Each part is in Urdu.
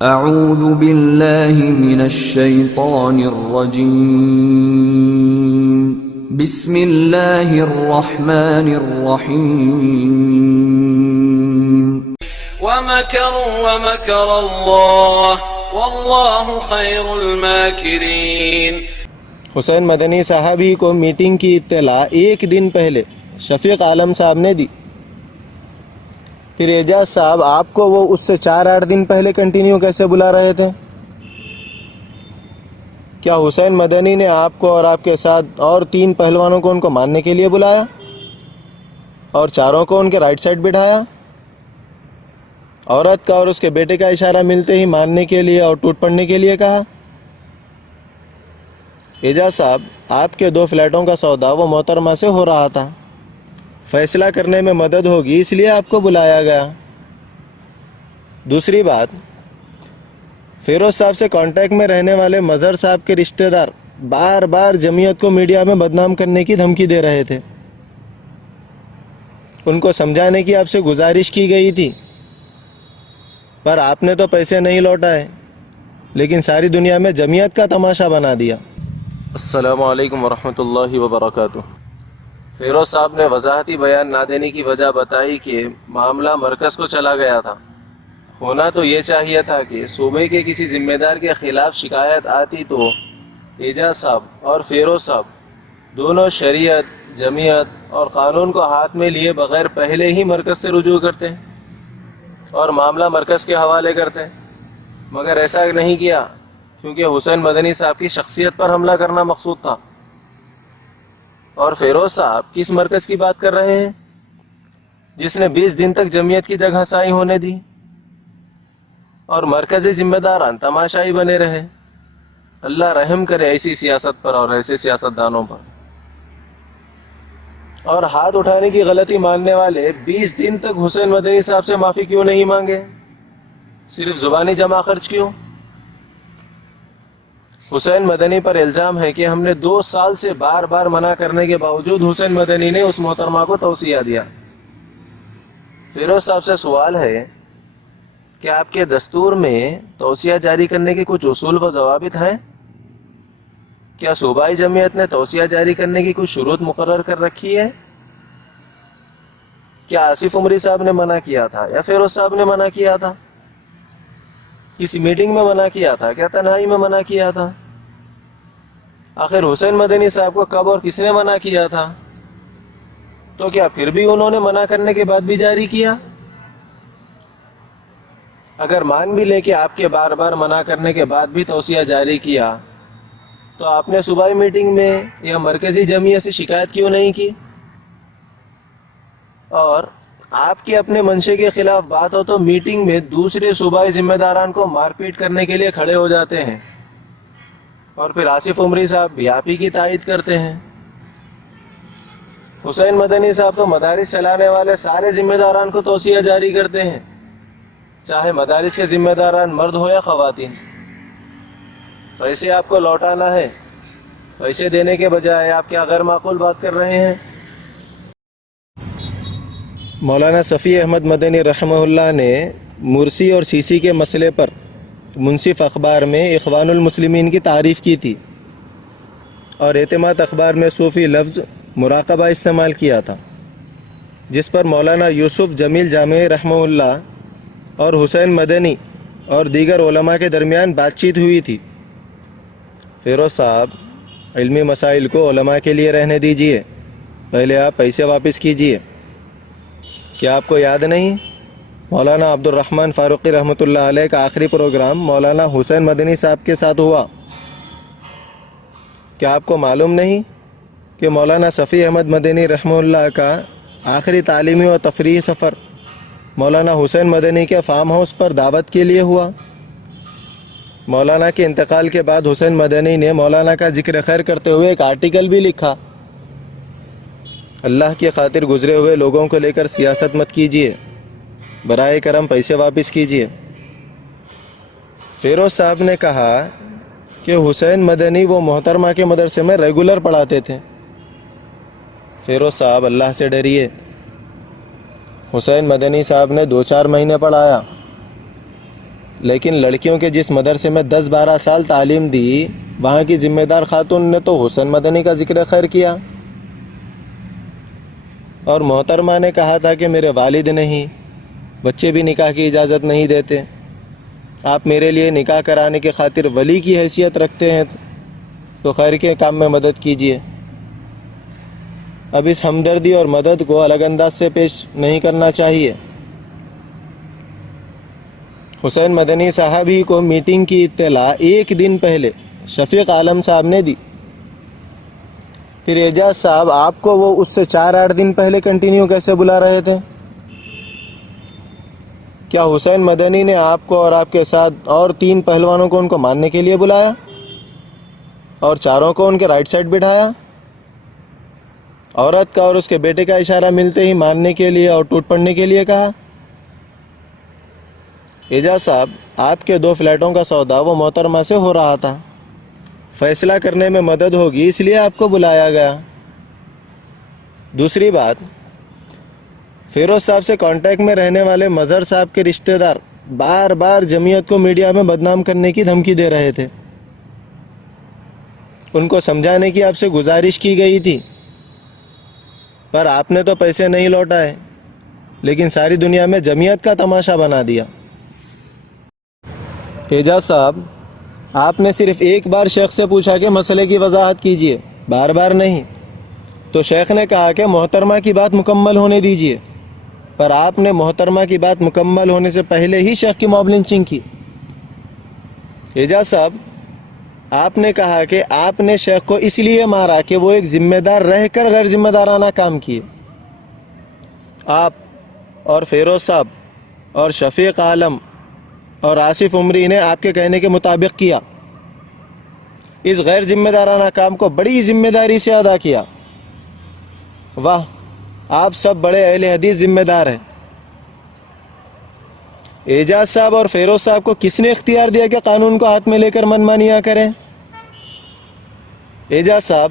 اعوذ باللہ من الشیطان الرجیم بسم اللہ الرحمن الرحیم ومكروا ومكر الله والله خير الماكرين۔ حسین مدنی صاحب ہی کو میٹنگ کی اطلاع ایک دن پہلے شفیق عالم صاحب نے دی، پھر اعجاز صاحب آپ کو وہ اس سے 4-8 دن پہلے کنٹینیو کیسے بلا رہے تھے؟ کیا حسین مدنی نے آپ کو اور آپ کے ساتھ اور 3 پہلوانوں کو ان کو ماننے کے لیے بلایا اور چاروں کو ان کے رائٹ سائڈ بٹھایا؟ عورت کا اور اس کے بیٹے کا اشارہ ملتے ہی ماننے کے لیے اور ٹوٹ پڑنے کے لیے کہا؟ اعجاز صاحب، آپ کے 2 فلیٹوں کا سودا وہ محترمہ سے ہو رہا تھا، فیصلہ کرنے میں مدد ہوگی اس لیے آپ کو بلایا گیا۔ دوسری بات، فیروز صاحب سے کانٹیکٹ میں رہنے والے مظہر صاحب کے رشتہ دار بار بار جمعیت کو میڈیا میں بدنام کرنے کی دھمکی دے رہے تھے۔ ان کو سمجھانے کی آپ سے گزارش کی گئی تھی، پر آپ نے تو پیسے نہیں لوٹائے لیکن ساری دنیا میں جمعیت کا تماشا بنا دیا۔ السلام علیکم ورحمۃ اللہ وبرکاتہ۔ فیروز صاحب نے وضاحتی بیان نہ دینے کی وجہ بتائی کہ معاملہ مرکز کو چلا گیا تھا۔ ہونا تو یہ چاہیے تھا کہ صوبے کے کسی ذمہ دار کے خلاف شکایت آتی تو اعجاز صاحب اور فیروز صاحب دونوں شریعت، جمعیت اور قانون کو ہاتھ میں لیے بغیر پہلے ہی مرکز سے رجوع کرتے اور معاملہ مرکز کے حوالے کرتے، مگر ایسا نہیں کیا کیونکہ حسین مدنی صاحب کی شخصیت پر حملہ کرنا مقصود تھا۔ اور فیروز صاحب کس مرکز کی بات کر رہے ہیں جس نے 20 دن تک جمعیت کی جگہ سائی ہونے دی اور مرکزی ذمہ داران تماشائی بنے رہے؟ اللہ رحم کرے ایسی سیاست پر اور ایسے سیاستدانوں پر۔ اور ہاتھ اٹھانے کی غلطی ماننے والے 20 دن تک حسین مدنی صاحب سے معافی کیوں نہیں مانگے؟ صرف زبانی جمع خرچ کیوں؟ حسین مدنی پر الزام ہے کہ ہم نے 2 سال سے بار بار منع کرنے کے باوجود حسین مدنی نے اس محترمہ کو توصیہ دیا۔ فیروز صاحب سے سوال ہے کہ آپ کے دستور میں توصیہ جاری کرنے کے کچھ اصول و ضوابط ہیں؟ کیا صوبائی جمعیت نے توصیہ جاری کرنے کی کچھ شروط مقرر کر رکھی ہے؟ کیا آصف عمری صاحب نے منع کیا تھا یا فیروز صاحب نے منع کیا تھا؟ کسی میٹنگ میں منع کیا تھا کیا تنہائی میں منع کیا تھا؟ آخر حسین مدنی صاحب کو کب اور کس نے منع کیا تھا؟ تو کیا پھر بھی انہوں نے منع کرنے کے بعد بھی جاری کیا؟ اگر مان بھی لے کہ آپ کے بار بار منع کرنے کے بعد بھی توصیہ جاری کیا تو آپ نے صوبائی میٹنگ میں یا مرکزی جمعیت سے شکایت کیوں نہیں کی؟ اور آپ کے اپنے منشے کے خلاف بات ہو تو میٹنگ میں دوسرے صوبائی ذمہ داران کو مار پیٹ کرنے کے لیے کھڑے ہو جاتے ہیں اور پھر آصف عمری صاحب بھی آپ ہی کی تائید کرتے ہیں۔ حسین مدنی صاحب تو مدارس چلانے والے سارے ذمہ داران کو توصیہ جاری کرتے ہیں، چاہے مدارس کے ذمہ داران مرد ہو یا خواتین۔ پیسے آپ کو لوٹانا ہے، پیسے دینے کے بجائے آپ کیا غیر معقول بات کر رہے ہیں؟ مولانا صفی احمد مدنی رحمہ اللہ نے مرسی اور سی سی کے مسئلے پر منصف اخبار میں اخوان المسلمین کی تعریف کی تھی اور اعتماد اخبار میں صوفی لفظ مراقبہ استعمال کیا تھا، جس پر مولانا یوسف جمیل جامعی رحمہ اللہ اور حسین مدنی اور دیگر علماء کے درمیان بات چیت ہوئی تھی۔ فیروز صاحب، علمی مسائل کو علماء کے لیے رہنے دیجئے، پہلے آپ پیسے واپس کیجئے۔ کیا آپ کو یاد نہیں مولانا عبد الرحمن فاروقی رحمۃ اللہ علیہ کا آخری پروگرام مولانا حسین مدنی صاحب کے ساتھ ہوا؟ کیا آپ کو معلوم نہیں کہ مولانا صفی احمد مدنی رحمہ اللہ کا آخری تعلیمی و تفریحی سفر مولانا حسین مدنی کے فارم ہاؤس پر دعوت کے لیے ہوا؟ مولانا کے انتقال کے بعد حسین مدنی نے مولانا کا ذکر خیر کرتے ہوئے ایک آرٹیکل بھی لکھا، اللہ کی خاطر گزرے ہوئے لوگوں کو لے کر سیاست مت کیجیے، برائے کرم پیسے واپس کیجیے۔ فیروز صاحب نے کہا کہ حسین مدنی وہ محترمہ کے مدرسے میں ریگولر پڑھاتے تھے۔ فیروز صاحب، اللہ سے ڈریے۔ حسین مدنی صاحب نے 2-4 مہینے پڑھایا، لیکن لڑکیوں کے جس مدرسے میں 10-12 سال تعلیم دی وہاں کی ذمہ دار خاتون نے تو حسین مدنی کا ذکر خیر کیا، اور محترمہ نے کہا تھا کہ میرے والد نہیں، بچے بھی نکاح کی اجازت نہیں دیتے، آپ میرے لیے نکاح کرانے کی خاطر ولی کی حیثیت رکھتے ہیں تو خیر کے کام میں مدد کیجیے۔ اب اس ہمدردی اور مدد کو الگ انداز سے پیش نہیں کرنا چاہیے۔ حسین مدنی صاحب ہی کو میٹنگ کی اطلاع ایک دن پہلے شفیق عالم صاحب نے دی، پھر اعجاز صاحب آپ کو وہ اس سے 4-8 دن پہلے کنٹینیو کیسے بلا رہے تھے؟ کیا حسین مدنی نے آپ کو اور آپ کے ساتھ اور 3 پہلوانوں کو ان کو ماننے کے لیے بلایا اور چاروں کو ان کے رائٹ سائڈ بٹھایا؟ عورت کا اور اس کے بیٹے کا اشارہ ملتے ہی ماننے کے لیے اور ٹوٹ پڑنے کے لیے کہا؟ اعجاز صاحب، آپ کے 2 فلیٹوں کا سودا وہ محترمہ سے ہو رہا تھا، فیصلہ کرنے میں مدد ہوگی اس لیے آپ کو بلایا گیا۔ دوسری بات، فیروز صاحب سے کانٹیکٹ میں رہنے والے مظہر صاحب کے رشتہ دار بار بار جمعیت کو میڈیا میں بدنام کرنے کی دھمکی دے رہے تھے، ان کو سمجھانے کی آپ سے گزارش کی گئی تھی، پر آپ نے تو پیسے نہیں لوٹائے لیکن ساری دنیا میں جمعیت کا تماشا بنا دیا۔ اعجاز صاحب، آپ نے صرف ایک بار شیخ سے پوچھا کہ مسئلے کی وضاحت کیجیے، بار بار نہیں، تو شیخ نے کہا کہ محترمہ کی بات مکمل ہونے دیجیے، پر آپ نے محترمہ کی بات مکمل ہونے سے پہلے ہی شیخ کی موب لنچنگ کی۔ اعجاز صاحب، آپ نے کہا کہ آپ نے شیخ کو اس لیے مارا کہ وہ ایک ذمہ دار رہ کر غیر ذمہ دارانہ کام کیے۔ آپ اور فیروز صاحب اور شفیق عالم اور آصف عمری نے آپ کے کہنے کے مطابق کیا، اس غیر ذمہ دارانہ کام کو بڑی ذمہ داری سے ادا کیا۔ واہ، آپ سب بڑے اہل حدیث ذمہ دار ہیں۔ اعجاز صاحب اور فیروز صاحب کو کس نے اختیار دیا کہ قانون کو ہاتھ میں لے کر منمانیاں کریں؟ اعجاز صاحب،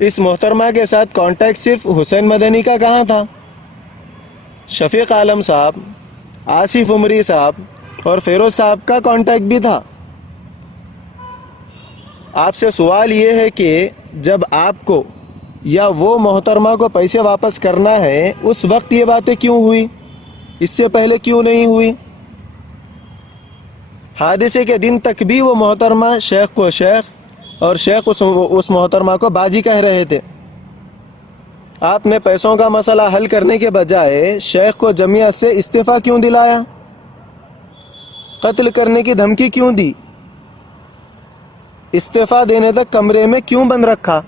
اس محترمہ کے ساتھ کانٹیکٹ صرف حسین مدنی کا کہاں تھا؟ شفیق عالم صاحب، آصف عمری صاحب اور فیروز صاحب کا کانٹیکٹ بھی تھا۔ آپ سے سوال یہ ہے کہ جب آپ کو یا وہ محترمہ کو پیسے واپس کرنا ہے اس وقت یہ باتیں کیوں ہوئی، اس سے پہلے کیوں نہیں ہوئی؟ حادثے کے دن تک بھی وہ محترمہ شیخ کو شیخ اور شیخ اس محترمہ کو باجی کہہ رہے تھے۔ آپ نے پیسوں کا مسئلہ حل کرنے کے بجائے شیخ کو جمعیت سے استعفیٰ کیوں دلایا؟ قتل کرنے کی دھمکی کیوں دی؟ استعفیٰ دینے تک کمرے میں کیوں بند رکھا؟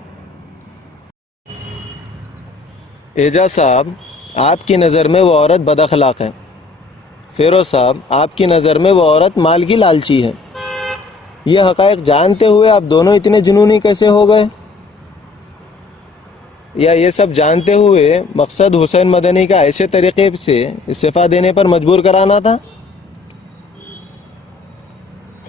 اعجاز صاحب، آپ کی نظر میں وہ عورت بد اخلاق ہے، فیروز صاحب آپ کی نظر میں وہ عورت مال کی لالچی ہے۔ یہ حقائق جانتے ہوئے آپ دونوں اتنے جنونی کیسے ہو گئے؟ یا یہ سب جانتے ہوئے مقصد حسین مدنی کا ایسے طریقے سے استعفیٰ دینے پر مجبور کرانا تھا؟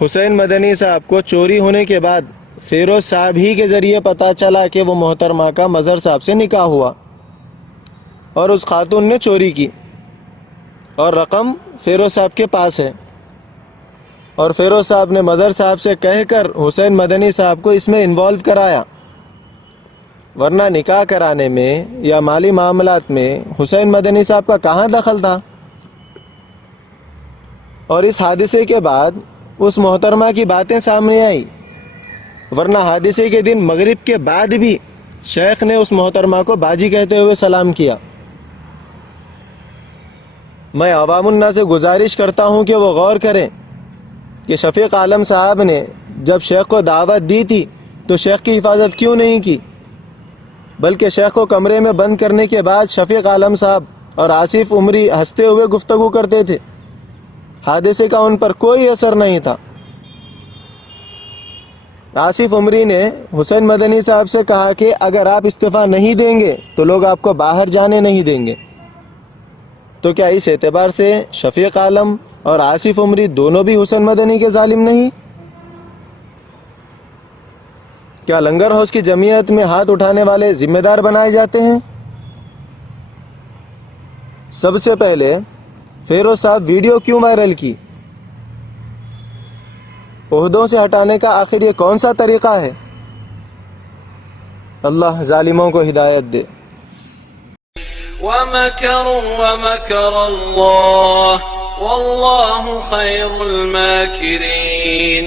حسین مدنی صاحب کو چوری ہونے کے بعد فیروز صاحب ہی کے ذریعے پتہ چلا کہ وہ محترمہ کا مظہر صاحب سے نکاح ہوا اور اس خاتون نے چوری کی، اور رقم فیروز صاحب کے پاس ہے، اور فیروز صاحب نے مظہر صاحب سے کہہ کر حسین مدنی صاحب کو اس میں انوالو کرایا، ورنہ نکاح کرانے میں یا مالی معاملات میں حسین مدنی صاحب کا کہاں دخل تھا؟ اور اس حادثے کے بعد اس محترمہ کی باتیں سامنے آئی، ورنہ حادثے کے دن مغرب کے بعد بھی شیخ نے اس محترمہ کو باجی کہتے ہوئے سلام کیا۔ میں عوام الناس سے گزارش کرتا ہوں کہ وہ غور کریں کہ شفیق عالم صاحب نے جب شیخ کو دعوت دی تھی تو شیخ کی حفاظت کیوں نہیں کی، بلکہ شیخ کو کمرے میں بند کرنے کے بعد شفیق عالم صاحب اور آصف عمری ہنستے ہوئے گفتگو کرتے تھے۔ حادثے کا ان پر کوئی اثر نہیں تھا۔ آصف عمری نے حسین مدنی صاحب سے کہا کہ اگر آپ استعفیٰ نہیں دیں گے تو لوگ آپ کو باہر جانے نہیں دیں گے، تو کیا اس اعتبار سے شفیق عالم اور آصف عمری دونوں بھی حسین مدنی کے ظالم نہیں؟ کیا لنگر ہاؤس کی جمعیت میں ہاتھ اٹھانے والے ذمہ دار بنائے جاتے ہیں؟ سب سے پہلے فیروز صاحب ویڈیو کیوں وائرل کی؟ عہدوں سے ہٹانے کا آخر یہ کون سا طریقہ ہے؟ اللہ ظالموں کو ہدایت دے۔ ومكروا ومكر الله والله خير الماكرين